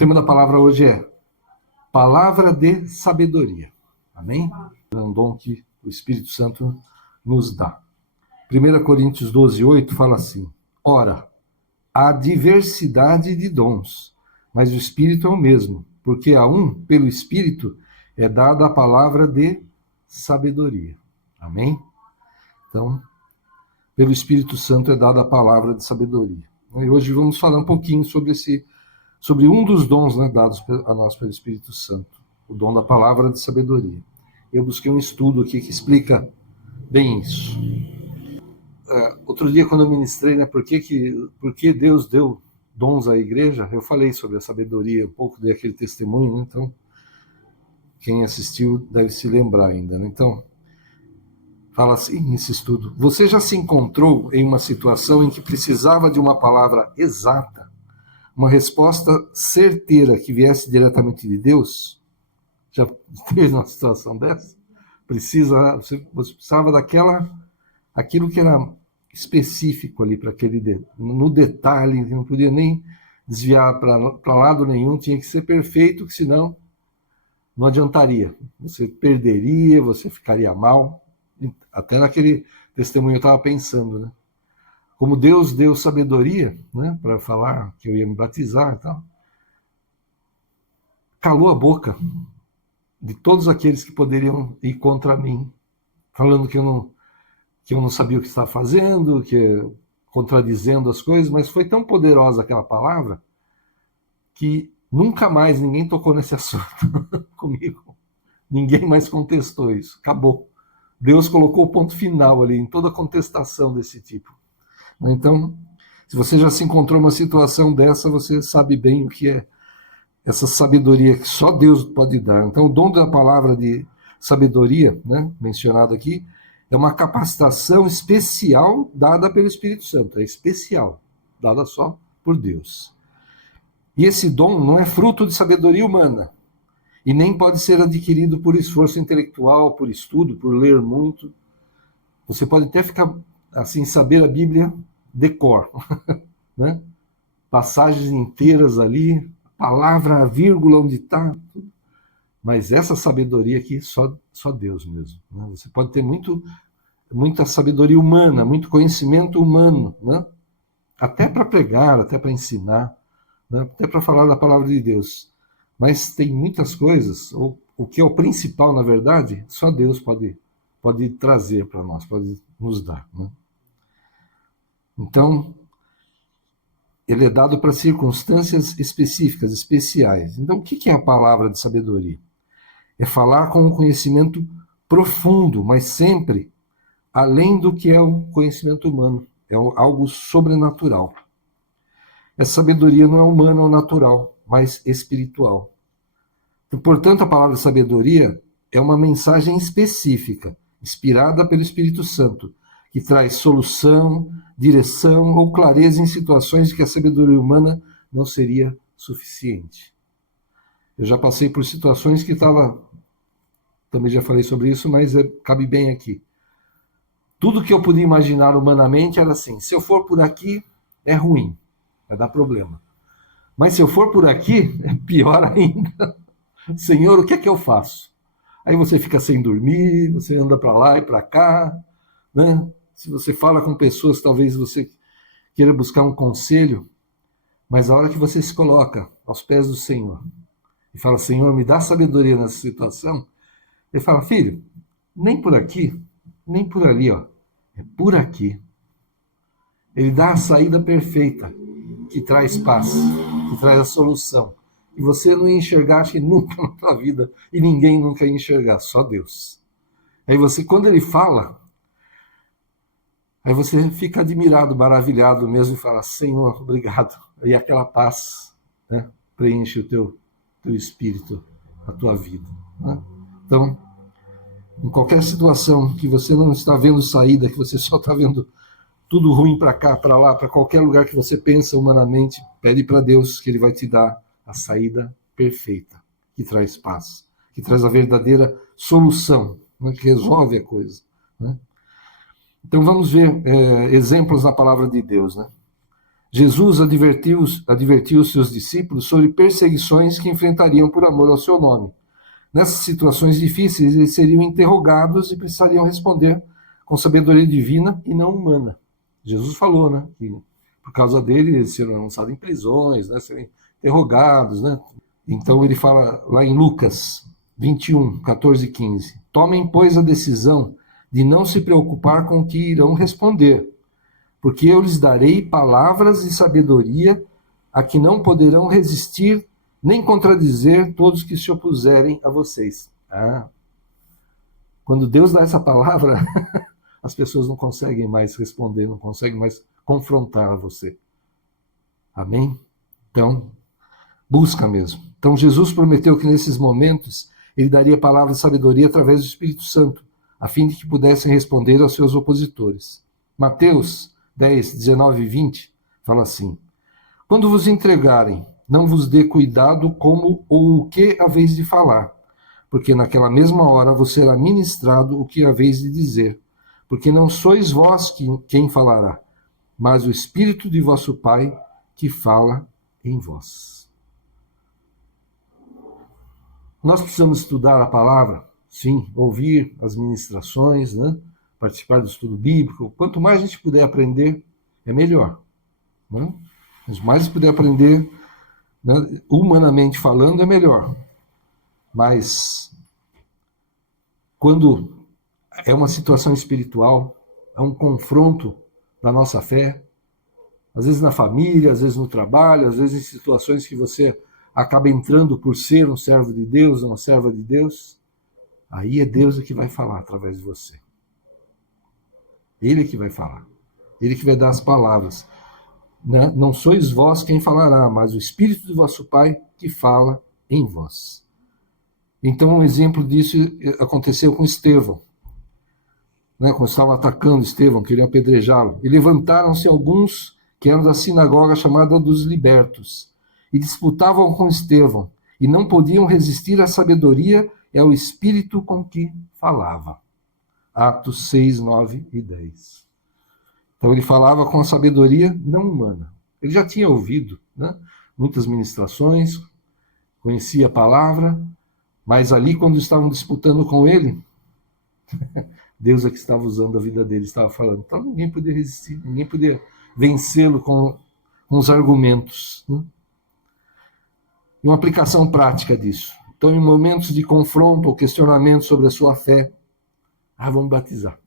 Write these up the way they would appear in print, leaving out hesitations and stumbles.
tema da palavra hoje é palavra de sabedoria. Amém? É um dom que o Espírito Santo nos dá. 1 Coríntios 12:8 fala assim: ora, há diversidade de dons, mas o Espírito é o mesmo, porque a um, pelo Espírito, é dada a palavra de sabedoria. Amém? Então, pelo Espírito Santo é dada a palavra de sabedoria. E hoje vamos falar um pouquinho sobre um dos dons, né, dados a nós pelo Espírito Santo, o dom da palavra de sabedoria. Eu busquei um estudo aqui que explica bem isso. Outro dia, quando eu ministrei, né, por que Deus deu dons à igreja, eu falei sobre a sabedoria, um pouco dei aquele testemunho, né? Então, quem assistiu deve se lembrar ainda. Né? Então, fala assim nesse estudo: você já se encontrou em uma situação em que precisava de uma palavra exata, uma resposta certeira que viesse diretamente de Deus? Já teve uma situação dessa? Você precisava aquilo que era específico ali para no detalhe, não podia nem desviar para lado nenhum, tinha que ser perfeito, que senão não adiantaria. Você perderia, você ficaria mal. Até naquele testemunho eu estava pensando, né? Como Deus deu sabedoria, né, para falar que eu ia me batizar e tal, calou a boca de todos aqueles que poderiam ir contra mim, falando que eu não sabia o que estava fazendo, contradizendo as coisas, mas foi tão poderosa aquela palavra que nunca mais ninguém tocou nesse assunto comigo. Ninguém mais contestou isso. Acabou. Deus colocou o ponto final ali em toda contestação desse tipo. Então, se você já se encontrou numa situação dessa, você sabe bem o que é essa sabedoria que só Deus pode dar. Então, o dom da palavra de sabedoria, né, mencionado aqui, é uma capacitação especial dada pelo Espírito Santo. É especial, dada só por Deus. E esse dom não é fruto de sabedoria humana, e nem pode ser adquirido por esforço intelectual, por estudo, por ler muito. Você pode até ficar assim, saber a Bíblia de cor, né? Passagens inteiras ali, palavra, vírgula, onde está. Mas essa sabedoria aqui, só Deus mesmo. Né? Você pode ter muita sabedoria humana, muito conhecimento humano, né? Até para pregar, até para ensinar, né? Até para falar da palavra de Deus. Mas tem muitas coisas, o que é o principal, na verdade, só Deus pode trazer para nós, pode nos dar. Né? Então, ele é dado para circunstâncias específicas, especiais. Então, o que é a palavra de sabedoria? É falar com um conhecimento profundo, mas sempre além do que é o conhecimento humano. É algo sobrenatural. Essa sabedoria não é humana ou natural, mas espiritual. E, portanto, a palavra sabedoria é uma mensagem específica, inspirada pelo Espírito Santo, que traz solução, direção ou clareza em situações que a sabedoria humana não seria suficiente. Eu já passei por situações que também já falei sobre isso, mas cabe bem aqui. Tudo que eu podia imaginar humanamente era assim: se eu for por aqui, é ruim, vai dar problema. Mas se eu for por aqui, é pior ainda. Senhor, o que é que eu faço? Aí você fica sem dormir, você anda para lá e para cá, né? Se você fala com pessoas, talvez você queira buscar um conselho, mas a hora que você se coloca aos pés do Senhor e fala: Senhor, me dá sabedoria nessa situação, ele fala: filho, nem por aqui, nem por ali, ó, é por aqui. Ele dá a saída perfeita, que traz paz, que traz a solução. E você não ia enxergar, acho que nunca na sua vida, e ninguém nunca ia enxergar, só Deus. Aí você, quando ele fala, aí você fica admirado, maravilhado mesmo, e fala: Senhor, obrigado. E aquela paz, né, preenche o teu espírito, a tua vida. Né? Então, em qualquer situação que você não está vendo saída, que você só está vendo tudo ruim para cá, para lá, para qualquer lugar que você pensa humanamente, pede para Deus que Ele vai te dar a saída perfeita, que traz paz, que traz a verdadeira solução, né, que resolve a coisa. Né? Então vamos ver exemplos na palavra de Deus. Né? Jesus advertiu os seus discípulos sobre perseguições que enfrentariam por amor ao seu nome. Nessas situações difíceis, eles seriam interrogados e precisariam responder com sabedoria divina e não humana. Jesus falou, né, que por causa dele eles seriam lançados em prisões, né, seriam interrogados, né. Então ele fala lá em Lucas 21, 14 e 15: tomem, pois, a decisão de não se preocupar com o que irão responder, porque eu lhes darei palavras de sabedoria a que não poderão resistir nem contradizer todos que se opuserem a vocês. Quando Deus dá essa palavra, as pessoas não conseguem mais responder, não conseguem mais confrontar você. Amém? Então, busca mesmo. Então, Jesus prometeu que nesses momentos ele daria palavras de sabedoria através do Espírito Santo, a fim de que pudessem responder aos seus opositores. Mateus 10, 19 e 20 fala assim: quando vos entregarem, não vos dê cuidado como ou o que haveis de falar, porque naquela mesma hora vos será ministrado o que haveis de dizer, porque não sois vós quem falará, mas o Espírito de vosso Pai que fala em vós. Nós precisamos estudar a palavra, sim, ouvir as ministrações, né? Participar do estudo bíblico. Quanto mais a gente puder aprender, é melhor. Né? Quanto mais puder aprender, né, humanamente falando, é melhor. Mas quando é uma situação espiritual, é um confronto da nossa fé, às vezes na família, às vezes no trabalho, às vezes em situações que você acaba entrando por ser um servo de Deus, uma serva de Deus, aí é Deus que vai falar através de você. Ele que vai falar. Ele que vai dar as palavras. Não sois vós quem falará, mas o Espírito de vosso Pai que fala em vós. Então, um exemplo disso aconteceu com Estevão. Quando estavam atacando Estevão, queriam apedrejá-lo. E levantaram-se alguns que eram da sinagoga chamada dos libertos, e disputavam com Estevão, e não podiam resistir à sabedoria e ao Espírito com que falava. Atos 6, 9 e 10. Então ele falava com a sabedoria não humana. Ele já tinha ouvido, né, muitas ministrações, conhecia a palavra, mas ali quando estavam disputando com ele, Deus é que estava usando a vida dele, estava falando. Então ninguém podia resistir, ninguém podia vencê-lo com os argumentos. Né? E uma aplicação prática disso. Então, em momentos de confronto ou questionamento sobre a sua fé, vamos batizar.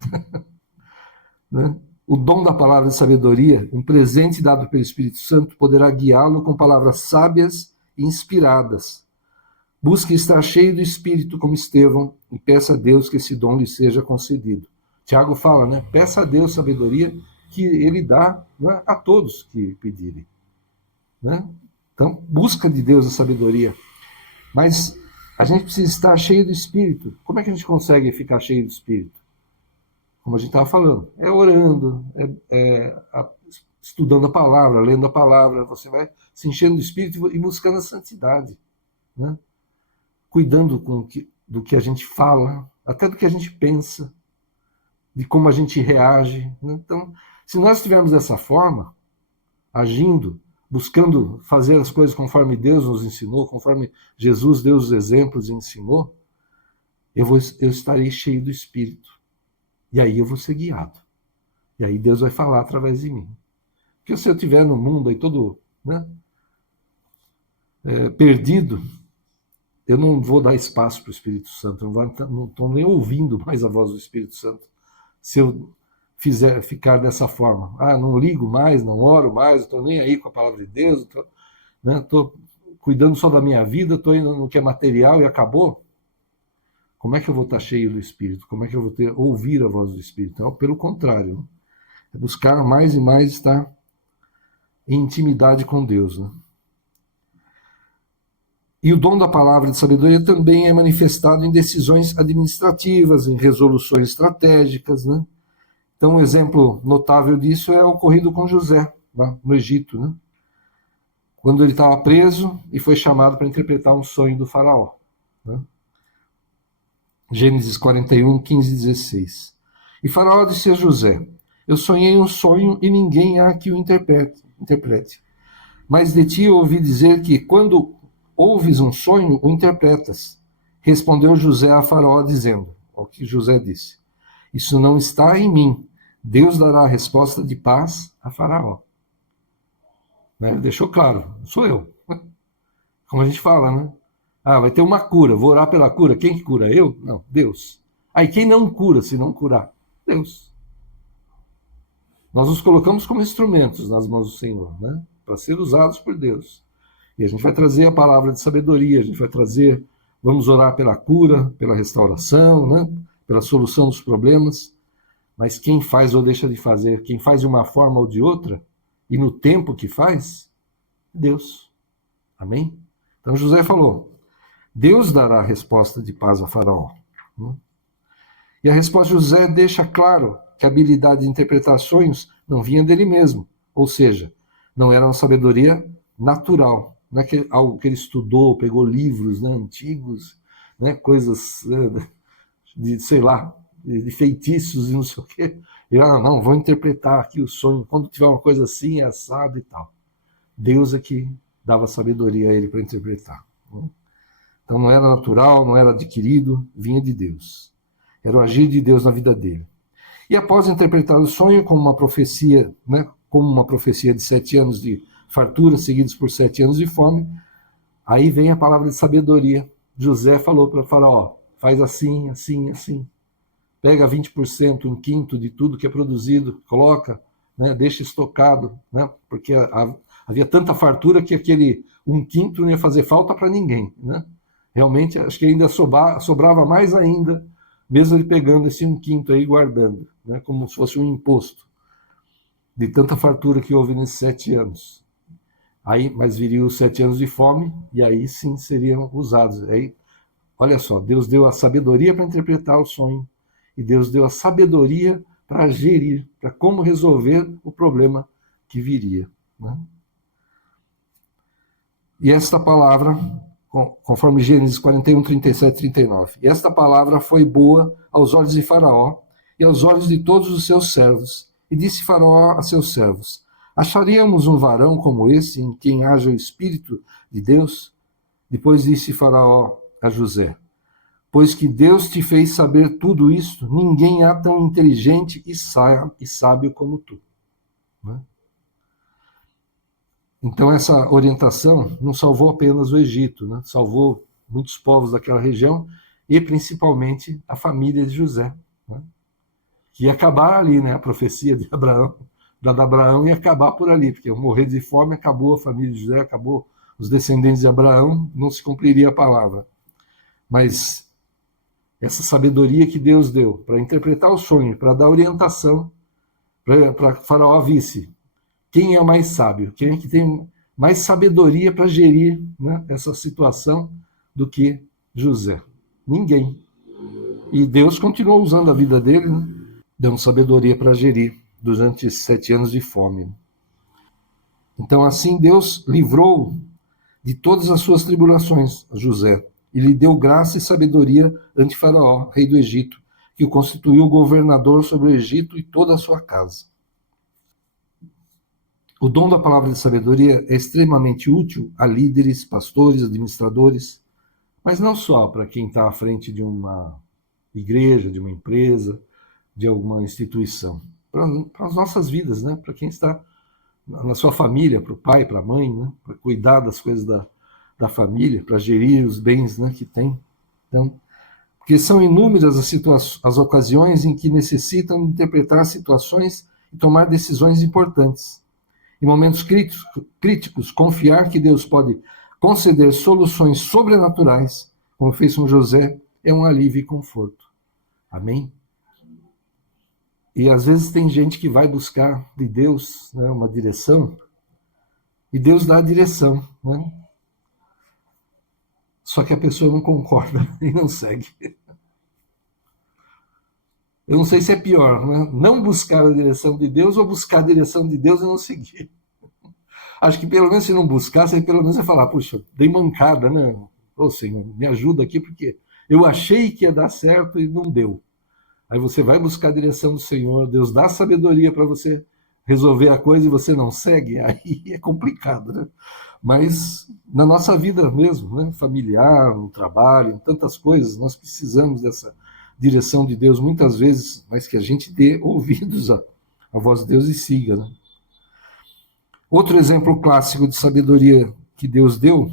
Né? O dom da palavra de sabedoria, um presente dado pelo Espírito Santo, poderá guiá-lo com palavras sábias e inspiradas. Busque estar cheio do Espírito como Estevão e peça a Deus que esse dom lhe seja concedido. Tiago fala, né? Peça a Deus sabedoria que ele dá, né, a todos que pedirem. Né? Então, busca de Deus a sabedoria. Mas a gente precisa estar cheio do Espírito. Como é que a gente consegue ficar cheio do Espírito? Como a gente estava falando, é orando, estudando a palavra, lendo a palavra, você vai se enchendo do Espírito e buscando a santidade. Né? Cuidando do que a gente fala, até do que a gente pensa, de como a gente reage. Né? Então, se nós estivermos dessa forma, agindo, buscando fazer as coisas conforme Deus nos ensinou, conforme Jesus deu os exemplos e ensinou, eu estarei cheio do Espírito. E aí eu vou ser guiado. E aí Deus vai falar através de mim. Porque se eu estiver no mundo aí todo, né, perdido, eu não vou dar espaço para o Espírito Santo, não estou nem ouvindo mais a voz do Espírito Santo. Se eu ficar dessa forma, não ligo mais, não oro mais, estou nem aí com a palavra de Deus, estou cuidando só da minha vida, estou indo no que é material e acabou. Como é que eu vou estar cheio do Espírito? Como é que eu vou ouvir a voz do Espírito? Então, pelo contrário, é buscar mais e mais estar em intimidade com Deus. Né? E o dom da palavra de sabedoria também é manifestado em decisões administrativas, em resoluções estratégicas. Né? Então, um exemplo notável disso é ocorrido com José, lá no Egito. Né? Quando ele estava preso e foi chamado para interpretar um sonho do faraó. Né? Gênesis 41, 15 e 16. E Faraó disse a José: eu sonhei um sonho e ninguém há que o interprete. interprete. Mas de ti ouvi dizer que, quando ouves um sonho, o interpretas. Respondeu José a Faraó, dizendo, o que José disse, isso não está em mim. Deus dará a resposta de paz a Faraó. Ele deixou claro, sou eu. Como a gente fala, né? Ah, vai ter uma cura, vou orar pela cura. Quem que cura? Eu? Não, Deus. Aí quem não cura, se não curar? Deus. Nós nos colocamos como instrumentos nas mãos do Senhor, né? Para ser usados por Deus. E a gente vai trazer a palavra de sabedoria, a gente vai trazer, vamos orar pela cura, pela restauração, né? Pela solução dos problemas. Mas quem faz ou deixa de fazer, quem faz de uma forma ou de outra, e no tempo que faz, Deus. Amém? Então José falou, Deus dará a resposta de paz a Faraó. E a resposta de José deixa claro que a habilidade de interpretar sonhos não vinha dele mesmo, ou seja, não era uma sabedoria natural, não é algo que ele estudou, pegou livros, né, antigos, né, coisas de, sei lá, de feitiços e não sei o quê. E não, vou interpretar aqui o sonho, quando tiver uma coisa assim, é assado e tal. Deus é que dava sabedoria a ele para interpretar. Então não era natural, não era adquirido, vinha de Deus. Era o agir de Deus na vida dele. E após interpretar o sonho como uma profecia, né, como uma profecia de 7 anos de fartura, seguidos por 7 anos de fome, aí vem a palavra de sabedoria. José falou para Faraó, faz assim, assim, assim. Pega 20%, um quinto de tudo que é produzido, coloca, né, deixa estocado, né, porque havia tanta fartura que aquele um quinto não ia fazer falta para ninguém. Né? Realmente, acho que ainda sobrava mais ainda, mesmo ele pegando esse um quinto aí e guardando, né, como se fosse um imposto, de tanta fartura que houve nesses 7 anos. Aí, mas viriam os 7 anos de fome, e aí sim seriam usados. Aí, olha só, Deus deu a sabedoria para interpretar o sonho, e Deus deu a sabedoria para gerir, para como resolver o problema que viria. Né? E esta palavra, conforme Gênesis 41, 37, 39, e esta palavra foi boa aos olhos de Faraó e aos olhos de todos os seus servos. E disse Faraó a seus servos, acharíamos um varão como esse, em quem haja o Espírito de Deus? Depois disse Faraó a José, pois que Deus te fez saber tudo isto, ninguém há tão inteligente e sábio como tu. Né? Então essa orientação não salvou apenas o Egito, né? Salvou muitos povos daquela região e principalmente a família de José, né? Que ia acabar ali, né? A profecia de Abraão, da Abraão ia acabar por ali, porque ao morrer de fome acabou a família de José, acabou os descendentes de Abraão, não se cumpriria a palavra. Mas essa sabedoria que Deus deu para interpretar o sonho, para dar orientação, para Faraó visse quem é o mais sábio, quem é que tem mais sabedoria para gerir, né, essa situação do que José? Ninguém. E Deus continuou usando a vida dele, né, dando sabedoria para gerir durante esses 7 anos de fome. Então assim Deus livrou de todas as suas tribulações a José, e lhe deu graça e sabedoria ante Faraó, rei do Egito, que o constituiu governador sobre o Egito e toda a sua casa. O dom da palavra de sabedoria é extremamente útil a líderes, pastores, administradores, mas não só para quem está à frente de uma igreja, de uma empresa, de alguma instituição. Para as nossas vidas, né? Para quem está na sua família, para o pai, para a mãe, né? Para cuidar das coisas da família, para gerir os bens, né, que tem. Então, porque são inúmeras as ocasiões em que necessitam interpretar situações e tomar decisões importantes. Em momentos críticos, confiar que Deus pode conceder soluções sobrenaturais, como fez com José, é um alívio e conforto. Amém? E às vezes tem gente que vai buscar de Deus, né, uma direção, e Deus dá a direção, né? Só que a pessoa não concorda e não segue. Eu não sei se é pior, né? Não buscar a direção de Deus ou buscar a direção de Deus e não seguir. Acho que pelo menos se não buscar, você pelo menos vai falar, puxa, dei mancada, né? Ô Senhor, me ajuda aqui, porque eu achei que ia dar certo e não deu. Aí você vai buscar a direção do Senhor, Deus dá sabedoria para você resolver a coisa e você não segue, aí é complicado, né? Mas na nossa vida mesmo, né? Familiar, no trabalho, em tantas coisas, nós precisamos dessa direção de Deus muitas vezes, mas que a gente dê ouvidos à voz de Deus e siga, né? Outro exemplo clássico de sabedoria que Deus deu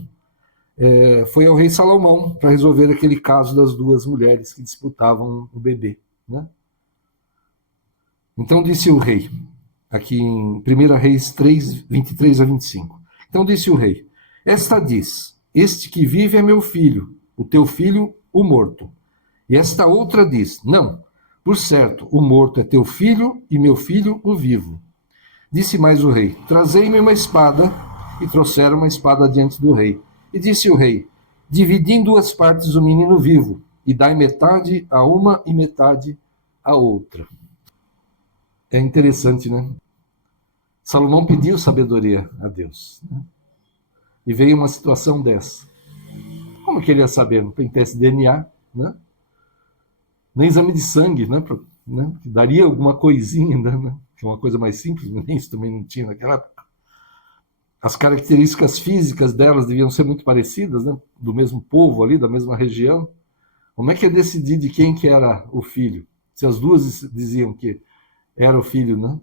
foi ao rei Salomão para resolver aquele caso das duas mulheres que disputavam o bebê, né? Então disse o rei, aqui em 1 Reis 3, 23 a 25. Então disse o rei, esta diz, este que vive é meu filho, o teu filho, o morto. E esta outra diz, não, por certo, o morto é teu filho e meu filho, o vivo. Disse mais o rei, trazei-me uma espada, e trouxeram uma espada diante do rei. E disse o rei, dividi em duas partes o menino vivo, e dai metade a uma e metade a outra. É interessante, né? Salomão pediu sabedoria a Deus, né? E veio uma situação dessa. Como que ele ia saber? Não tem teste de DNA, né? Nem exame de sangue, né? Que daria alguma coisinha, né? Que é uma coisa mais simples, mas nem isso também não tinha naquela época. As características físicas delas deviam ser muito parecidas, né? Do mesmo povo ali, da mesma região. Como é que ia decidir de quem que era o filho? Se as duas diziam que era o filho, né?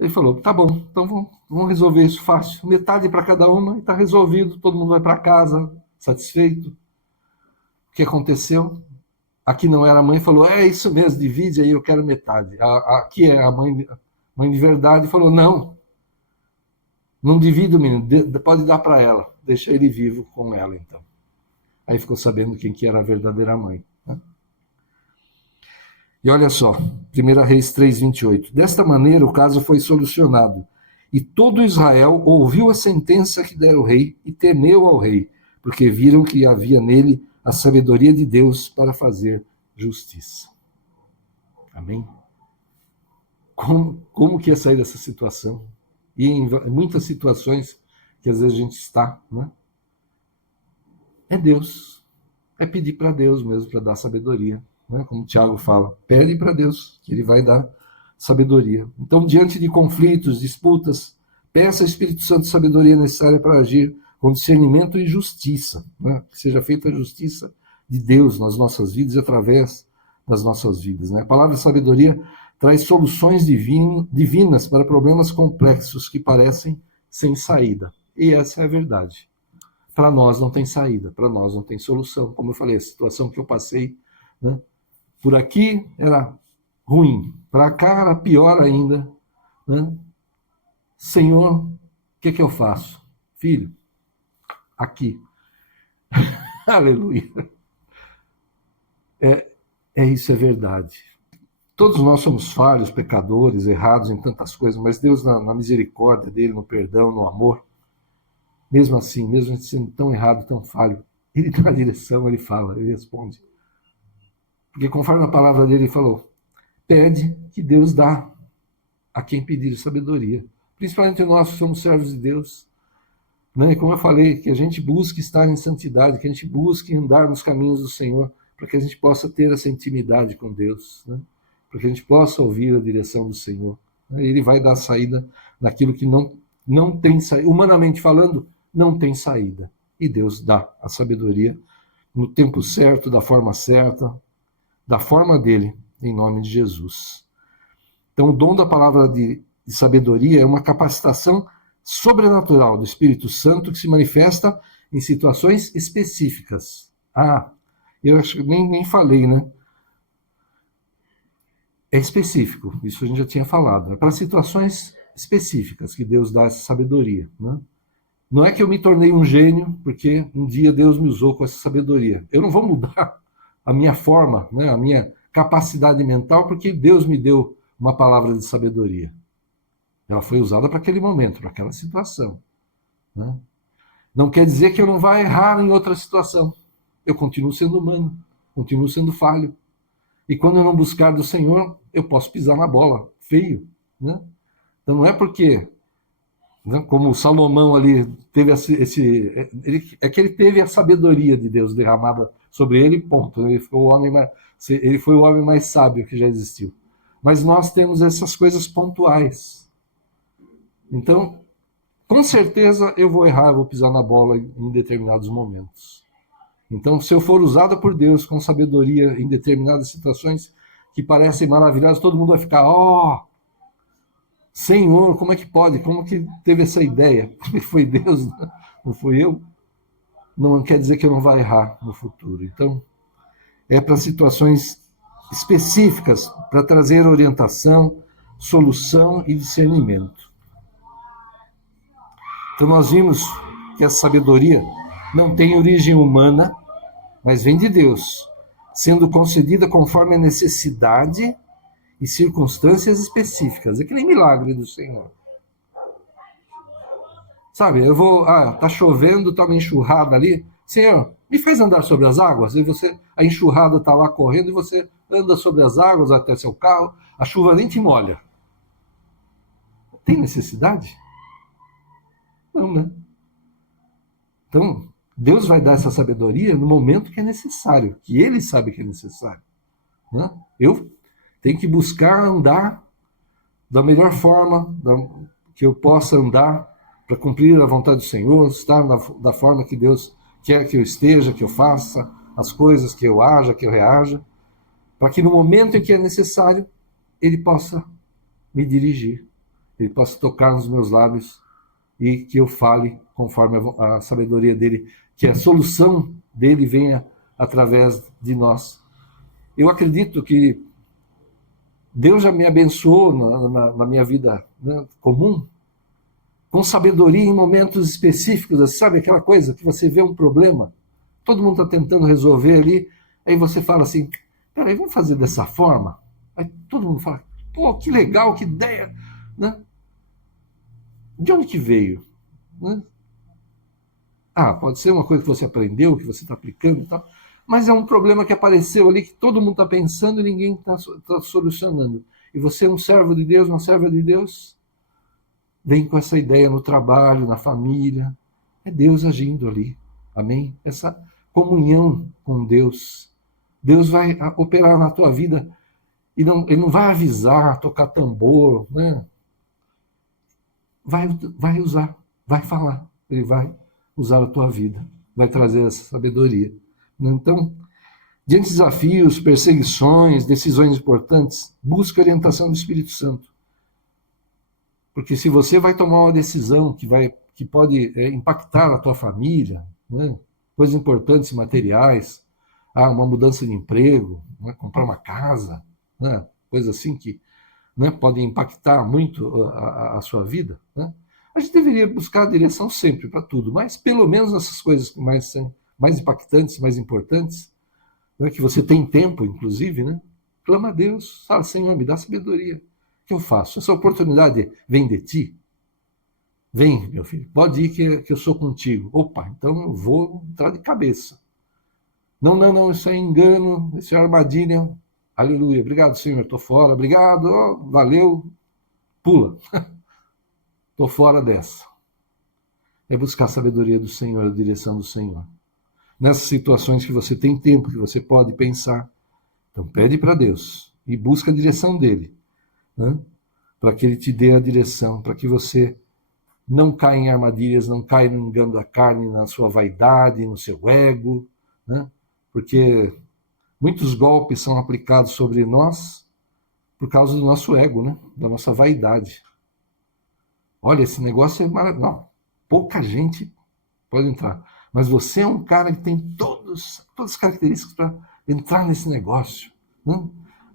Ele falou, tá bom, então vamos resolver isso fácil. Metade para cada uma e está resolvido, todo mundo vai para casa, satisfeito. O que aconteceu? Aqui não era a mãe, falou, é isso mesmo, divide aí, eu quero metade. Aqui é a mãe de verdade, falou, não divide o menino, pode dar para ela, deixa ele vivo com ela, então. Aí ficou sabendo quem que era a verdadeira mãe, né? E olha só, 1 Reis 3:28. Desta maneira o caso foi solucionado, e todo Israel ouviu a sentença que dera o rei e temeu ao rei, porque viram que havia nele a sabedoria de Deus para fazer justiça. Amém? Como que ia sair dessa situação? E em muitas situações que às vezes a gente está, né? É Deus. É pedir para Deus mesmo, para dar sabedoria. Né? Como o Tiago fala, pede para Deus, que ele vai dar sabedoria. Então, diante de conflitos, disputas, peça ao Espírito Santo sabedoria necessária para agir com discernimento e justiça, né? Que seja feita a justiça de Deus nas nossas vidas e através das nossas vidas, né? A palavra sabedoria traz soluções divinas para problemas complexos que parecem sem saída. E essa é a verdade. Para nós não tem saída, para nós não tem solução. Como eu falei, a situação que eu passei, né? Por aqui era ruim, para cá era pior ainda, né? Senhor, o que eu faço? Filho, aqui. Aleluia. Isso é verdade. Todos nós somos falhos, pecadores, errados em tantas coisas, mas Deus, na misericórdia dele, no perdão, no amor, mesmo assim, mesmo sendo tão errado, tão falho, ele dá a direção, ele fala, ele responde. Porque conforme a palavra dele falou, pede que Deus dá a quem pedir sabedoria. Principalmente nós que somos servos de Deus. Né? Como eu falei, que a gente busque estar em santidade, que a gente busque andar nos caminhos do Senhor, para que a gente possa ter essa intimidade com Deus, né? Para que a gente possa ouvir a direção do Senhor. Ele vai dar saída naquilo que não tem saída. Humanamente falando, não tem saída. E Deus dá a sabedoria no tempo certo, da forma dele, em nome de Jesus. Então, o dom da palavra de sabedoria é uma capacitação sobrenatural do Espírito Santo que se manifesta em situações específicas. Eu acho que nem falei, né? É específico, isso a gente já tinha falado. É para situações específicas que Deus dá essa sabedoria, né? Não é que eu me tornei um gênio porque um dia Deus me usou com essa sabedoria. Eu não vou mudar a minha forma, né, a minha capacidade mental porque Deus me deu uma palavra de sabedoria. Ela foi usada para aquele momento, para aquela situação, né? Não quer dizer que eu não vá errar em outra situação. Eu continuo sendo humano, continuo sendo falho. E quando eu não buscar do Senhor, eu posso pisar na bola, feio, né? Então não é porque, né, como Salomão ali teve que ele teve a sabedoria de Deus derramada sobre ele, ponto. Ele foi o homem mais sábio que já existiu. Mas nós temos essas coisas pontuais. Então, com certeza eu vou errar, eu vou pisar na bola em determinados momentos. Então, se eu for usado por Deus com sabedoria em determinadas situações que parecem maravilhosas, todo mundo vai ficar, Senhor, como é que pode? Como que teve essa ideia? Foi Deus, não fui eu? Não quer dizer que eu não vou errar no futuro. Então, é para situações específicas, para trazer orientação, solução e discernimento. Então, nós vimos que essa sabedoria não tem origem humana, mas vem de Deus, sendo concedida conforme a necessidade e circunstâncias específicas. É que nem milagre do Senhor. Sabe, eu vou, tá chovendo, tá uma enxurrada ali. Senhor, me faz andar sobre as águas. E você, a enxurrada tá lá correndo e você anda sobre as águas até seu carro. A chuva nem te molha. Tem necessidade? Não, né? Então, Deus vai dar essa sabedoria no momento que é necessário, que Ele sabe que é necessário. Né? Eu tenho que buscar andar da melhor forma que eu possa andar para cumprir a vontade do Senhor, estar da forma que Deus quer que eu esteja, que eu faça, as coisas que eu haja, que eu reaja, para que no momento em que é necessário, Ele possa me dirigir, Ele possa tocar nos meus lábios e que eu fale conforme a sabedoria dEle, que a solução dEle venha através de nós. Eu acredito que Deus já me abençoou na minha vida, né, comum, com sabedoria em momentos específicos, sabe aquela coisa que você vê um problema, todo mundo está tentando resolver ali, aí você fala assim, peraí, vamos fazer dessa forma? Aí todo mundo fala, pô, que legal, que ideia, né? De onde que veio? Né? Pode ser uma coisa que você aprendeu, que você está aplicando e tal, mas é um problema que apareceu ali, que todo mundo está pensando e ninguém está solucionando. E você é um servo de Deus, uma serva de Deus, vem com essa ideia no trabalho, na família. É Deus agindo ali. Amém? Essa comunhão com Deus. Deus vai operar na tua vida e Ele não vai avisar, tocar tambor, né? Vai usar, vai falar. Ele vai usar a tua vida, vai trazer essa sabedoria. Então, diante de desafios, perseguições, decisões importantes, busque a orientação do Espírito Santo. Porque se você vai tomar uma decisão que pode impactar a tua família, né? Coisas importantes, materiais, uma mudança de emprego, né? Comprar uma casa, né? Coisas assim que, né, podem impactar muito a sua vida, né? A gente deveria buscar a direção sempre para tudo, mas pelo menos essas coisas mais impactantes, mais importantes, né, que você tem tempo, inclusive, né? Clama a Deus, fala, Senhor, me dá sabedoria. O que eu faço? Essa oportunidade vem de ti? Vem, meu filho, pode ir que eu sou contigo. Opa, então eu vou entrar de cabeça. Não, isso é engano, isso é armadilha. Aleluia, obrigado, Senhor, estou fora, obrigado, valeu, pula. Estou fora dessa. É buscar a sabedoria do Senhor, a direção do Senhor. Nessas situações que você tem tempo, que você pode pensar, então pede para Deus e busca a direção dele, né? Para que ele te dê a direção, para que você não caia em armadilhas, não caia no engano da carne, na sua vaidade, no seu ego, né? Porque muitos golpes são aplicados sobre nós por causa do nosso ego, né? Da nossa vaidade. Olha, esse negócio é maravilhoso. Não, pouca gente pode entrar. Mas você é um cara que tem todas as características para entrar nesse negócio. Né?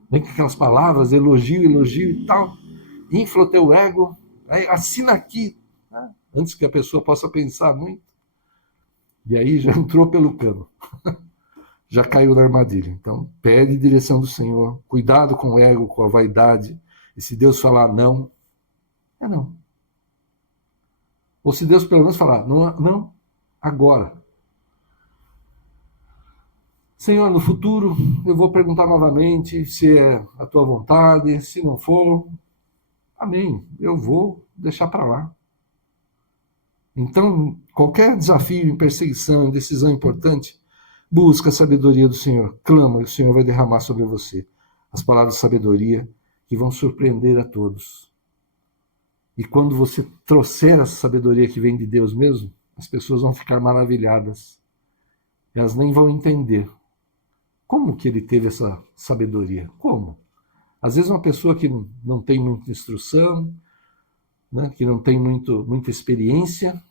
Vem com aquelas palavras, elogio e tal. Infla o teu ego. Aí assina aqui. Né? Antes que a pessoa possa pensar muito. E aí já entrou pelo cano. Já caiu na armadilha. Então, pede direção do Senhor. Cuidado com o ego, com a vaidade. E se Deus falar não, é não. Ou se Deus pelo menos falar, não, agora. Senhor, no futuro eu vou perguntar novamente se é a tua vontade, se não for, amém, eu vou deixar para lá. Então, qualquer desafio em perseguição, em decisão importante, busca a sabedoria do Senhor, clama e o Senhor vai derramar sobre você as palavras de sabedoria que vão surpreender a todos. E quando você trouxer essa sabedoria que vem de Deus mesmo, as pessoas vão ficar maravilhadas. Elas nem vão entender como que ele teve essa sabedoria. Como? Às vezes uma pessoa que não tem muita instrução, né, que não tem muita experiência,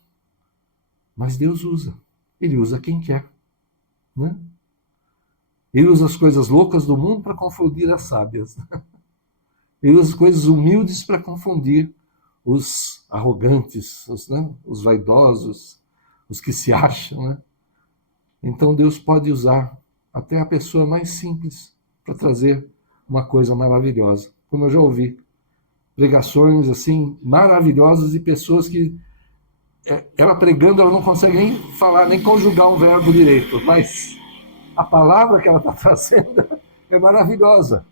mas Deus usa. Ele usa quem quer. Né? Ele usa as coisas loucas do mundo para confundir as sábias. Ele usa as coisas humildes para confundir os arrogantes, os vaidosos, os que se acham. Né? Então Deus pode usar até a pessoa mais simples para trazer uma coisa maravilhosa. Como eu já ouvi pregações assim maravilhosas de pessoas que ela pregando, ela não consegue nem falar, nem conjugar um verbo direito, mas a palavra que ela está trazendo é maravilhosa.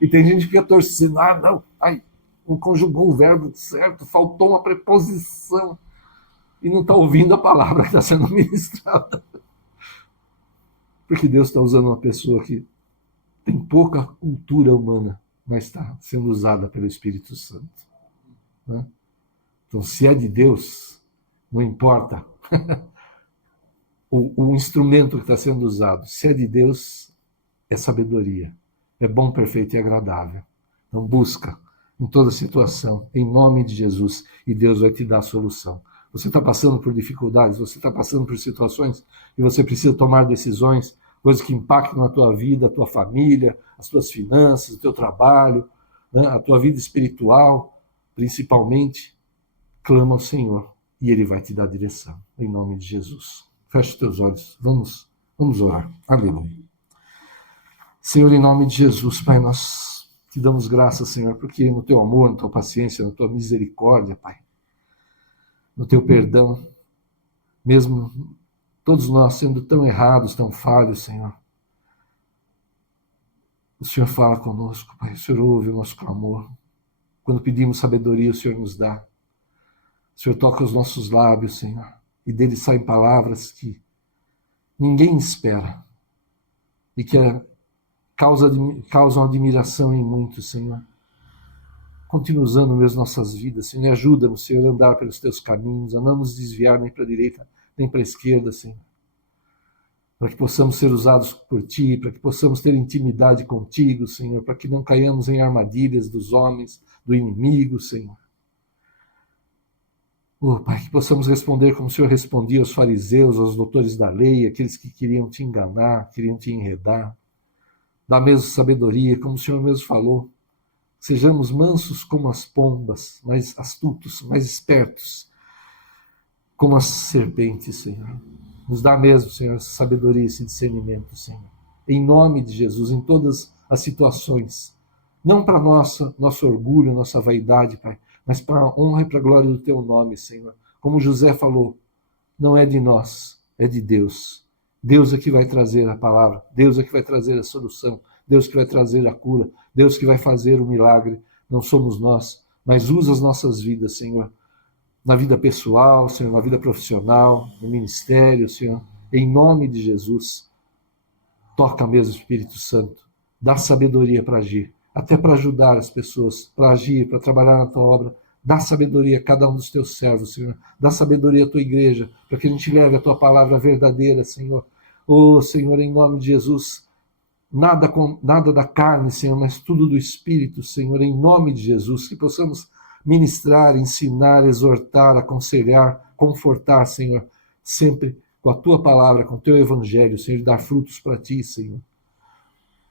E tem gente que fica torcendo, não conjugou o verbo certo, faltou uma preposição, e não está ouvindo a palavra que está sendo ministrada. Porque Deus está usando uma pessoa que tem pouca cultura humana, mas está sendo usada pelo Espírito Santo. Né? Então, se é de Deus, não importa o instrumento que está sendo usado. Se é de Deus, é sabedoria. É bom, perfeito e agradável. Então, busca em toda situação, em nome de Jesus, e Deus vai te dar a solução. Você está passando por dificuldades, você está passando por situações e você precisa tomar decisões, coisas que impactam a tua vida, a tua família, as tuas finanças, o teu trabalho, né, a tua vida espiritual, principalmente. Clama ao Senhor e Ele vai te dar direção, em nome de Jesus. Feche os teus olhos, vamos orar. Aleluia. Senhor, em nome de Jesus, Pai, nós te damos graças, Senhor, porque no teu amor, na tua paciência, na tua misericórdia, Pai, no teu perdão, mesmo todos nós sendo tão errados, tão falhos, Senhor, o Senhor fala conosco, Pai, o Senhor ouve o nosso clamor. Quando pedimos sabedoria, o Senhor nos dá. O Senhor toca os nossos lábios, Senhor, e deles saem palavras que ninguém espera e que causam admiração em muitos, Senhor. Continua usando mesmo nossas vidas, Senhor, e ajuda-nos, Senhor, a andar pelos teus caminhos, a não nos desviar nem para a direita, nem para a esquerda, Senhor. Para que possamos ser usados por Ti, para que possamos ter intimidade contigo, Senhor, para que não caiamos em armadilhas dos homens, do inimigo, Senhor. Oh, Pai, que possamos responder como o Senhor respondia aos fariseus, aos doutores da lei, aqueles que queriam te enganar, queriam te enredar. Dá mesmo sabedoria, como o Senhor mesmo falou. Sejamos mansos como as pombas, mais astutos, mais espertos, como as serpentes, Senhor. Nos dá mesmo, Senhor, sabedoria, esse discernimento, Senhor. Em nome de Jesus, em todas as situações. Não para nosso orgulho, nossa vaidade, Pai, mas para a honra e para a glória do Teu nome, Senhor. Como José falou, não é de nós, é de Deus. Deus é que vai trazer a palavra, Deus é que vai trazer a solução, Deus que vai trazer a cura, Deus que vai fazer o milagre. Não somos nós, mas usa as nossas vidas, Senhor, na vida pessoal, Senhor, na vida profissional, no ministério, Senhor, em nome de Jesus. Toca mesmo, Espírito Santo, dá sabedoria para agir, até para ajudar as pessoas, para agir, para trabalhar na tua obra. Dá sabedoria a cada um dos teus servos, Senhor. Dá sabedoria à tua igreja, para que a gente leve a tua palavra verdadeira, Senhor. Oh, Senhor, em nome de Jesus, nada da carne, Senhor, mas tudo do Espírito, Senhor, em nome de Jesus, que possamos ministrar, ensinar, exortar, aconselhar, confortar, Senhor, sempre com a tua palavra, com o teu evangelho, Senhor, dar frutos para ti, Senhor.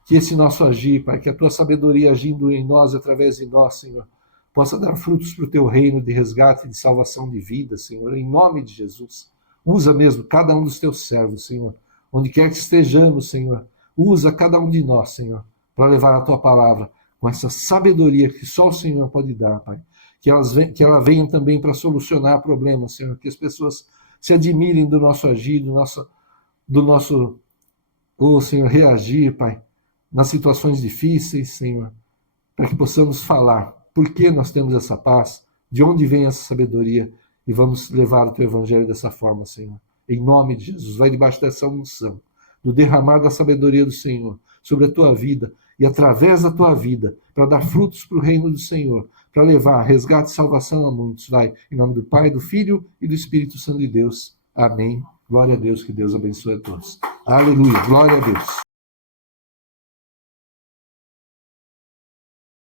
Que esse nosso agir, Pai, que a tua sabedoria agindo em nós, através de nós, Senhor, possa dar frutos para o teu reino de resgate e de salvação de vida, Senhor, em nome de Jesus. Usa mesmo cada um dos teus servos, Senhor, onde quer que estejamos, Senhor. Usa cada um de nós, Senhor, para levar a tua palavra com essa sabedoria que só o Senhor pode dar, Pai. Que ela venha também para solucionar problemas, Senhor, que as pessoas se admirem do nosso agir, do nosso Senhor, reagir, Pai, nas situações difíceis, Senhor, para que possamos falar por que nós temos essa paz, de onde vem essa sabedoria, e vamos levar o teu evangelho dessa forma, Senhor. Em nome de Jesus, vai debaixo dessa unção, do derramar da sabedoria do Senhor sobre a tua vida e através da tua vida, para dar frutos para o reino do Senhor, para levar resgate e salvação a muitos. Vai, em nome do Pai, do Filho e do Espírito Santo de Deus. Amém. Glória a Deus, que Deus abençoe a todos. Aleluia, glória a Deus.